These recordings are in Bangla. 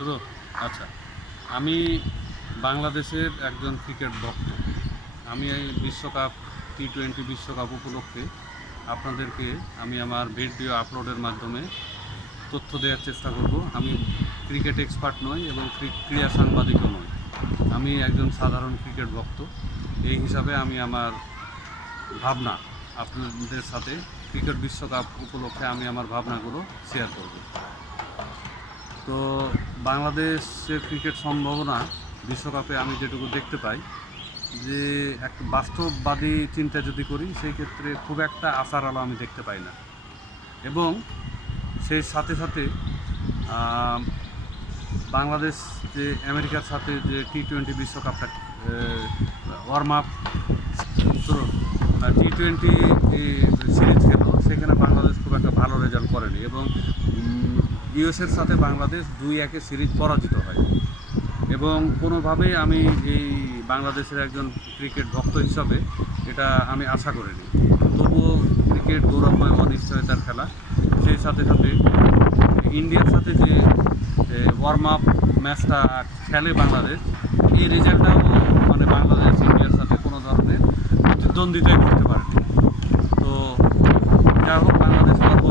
শুরু। আচ্ছা, আমি বাংলাদেশের একজন ক্রিকেট ভক্ত। আমি এই বিশ্বকাপ টি-20 বিশ্বকাপ উপলক্ষে আপনাদেরকে আমি আমার ভিডিও আপলোডের মাধ্যমে তথ্য দেওয়ার চেষ্টা করব। আমি ক্রিকেট এক্সপার্ট নই এবং ক্রীড়া সাংবাদিকও নই। আমি একজন সাধারণ ক্রিকেট ভক্ত। এই হিসাবে আমি আমার ভাবনা আপনাদের সাথে ক্রিকেট বিশ্বকাপ উপলক্ষে আমি আমার ভাবনাগুলো শেয়ার করব। তো বাংলাদেশের ক্রিকেট সম্ভাবনা বিশ্বকাপে আমি যেটুকু দেখতে পাই, যে একটা বাস্তববাদী চিন্তা যদি করি, সেই ক্ষেত্রে খুব একটা আশার আলো আমি দেখতে পাই না। এবং সেই সাথে সাথে বাংলাদেশ যে আমেরিকার সাথে যে টি-20 বিশ্বকাপটা ওয়ার্ম আপ টি-20 সিরিজ খেলো, সেখানে বাংলাদেশ খুব একটা ভালো রেজাল্ট করেনি এবং ইউএসের সাথে বাংলাদেশ 2-1 সিরিজ পরাজিত হয়। এবং কোনোভাবেই আমি এই বাংলাদেশের একজন ক্রিকেট ভক্ত হিসাবে এটা আমি আশা করিনি। তবুও ক্রিকেট গৌরবময় অনিশ্চয়তার খেলা। সেই সাথে সাথে ইন্ডিয়ার সাথে যে ওয়ার্ম আপ ম্যাচটা খেলে বাংলাদেশ, এই রেজাল্টটাও মানে বাংলাদেশ ইন্ডিয়ার সাথে কোনো ধরনের প্রতিদ্বন্দ্বিতাই করতে পারেনি। তো যা হোক, বাংলাদেশ পর্ব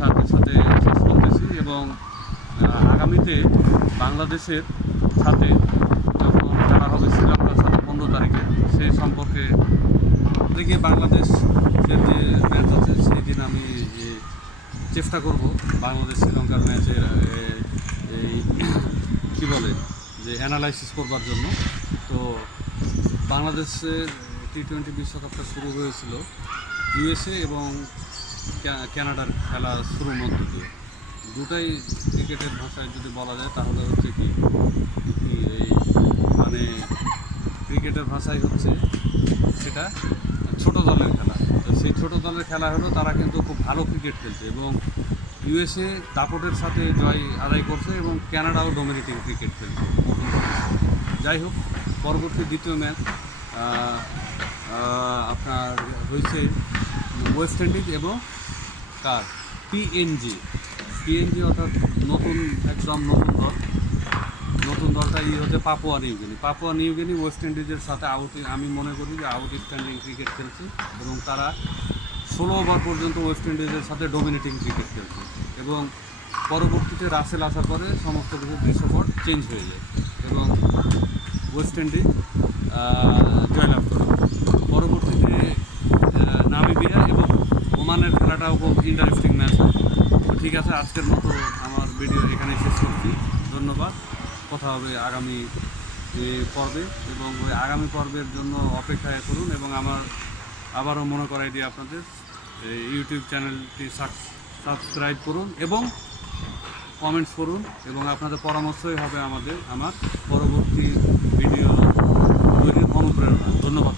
সাথে সাথে শেষ করতেছি এবং আগামীতে বাংলাদেশের সাথে যখন খেলা হবে শ্রীলঙ্কার সাথে 15 তারিখে, সেই সম্পর্কে দিকে বাংলাদেশের যে ম্যাচ আছে সেই দিন আমি চেষ্টা করব বাংলাদেশ শ্রীলঙ্কার ম্যাচের এই কী বলে যে অ্যানালাইসিস করবার জন্য। তো বাংলাদেশের টি-20 বিশ্বকাপটা শুরু হয়েছিল ইউএসএ এবং কানাডার খেলা শুরুর মধ্য দিয়ে। দুটাই ক্রিকেটের ভাষায় যদি বলা যায় তাহলে হচ্ছে কি এই মানে ক্রিকেটের ভাষায় হচ্ছে সেটা ছোট দলের খেলা। তো সেই ছোট দলের খেলা হলো, তারা কিন্তু খুব ভালো ক্রিকেট খেলছে এবং ইউএসএ দাপটের সাথে জয় আদায় করছে এবং কানাডাও ডমিনেটিং ক্রিকেট খেলছে। যাই হোক, পরবর্তী দ্বিতীয় ম্যাচ আপনার হয়েছে ওয়েস্ট ইন্ডিজ এবং কার পিএনজি অর্থাৎ একদম নতুন দলটা হচ্ছে পাপুয়া নিউ গিনি ওয়েস্ট ইন্ডিজের সাথে আমি মনে করি যে আউটস্ট্যান্ডিং ক্রিকেট খেলছে এবং তারা 16 ওভার পর্যন্ত ওয়েস্ট ইন্ডিজের সাথে ডমিনেটিং ক্রিকেট খেলছে এবং পরবর্তীতে রাসেল আসার পরে সমস্ত কিছু দৃশ্যপট চেঞ্জ হয়ে যায় এবং ওয়েস্ট ইন্ডিজ জয়লাভ করে। পরবর্তীতে নামিবিয়া এবং ওমানের খেলাটাও খুব ইন্টারেস্টিং ম্যাচ হয়। ঠিক আছে, আজকের মতো আমার ভিডিও এখানে শেষ করছি। ধন্যবাদ। কথা হবে আগামী পর্বে এবং ওই আগামী পর্বের জন্য অপেক্ষায় করুন এবং আমার আবারও মনে করাই দিয়ে আপনাদের ইউটিউব চ্যানেলটি সাবস্ক্রাইব করুন এবং কমেন্টস করুন এবং আপনাদের পরামর্শই হবে আমার পরবর্তী ভিডিও তৈরির অনুপ্রেরণা। ধন্যবাদ।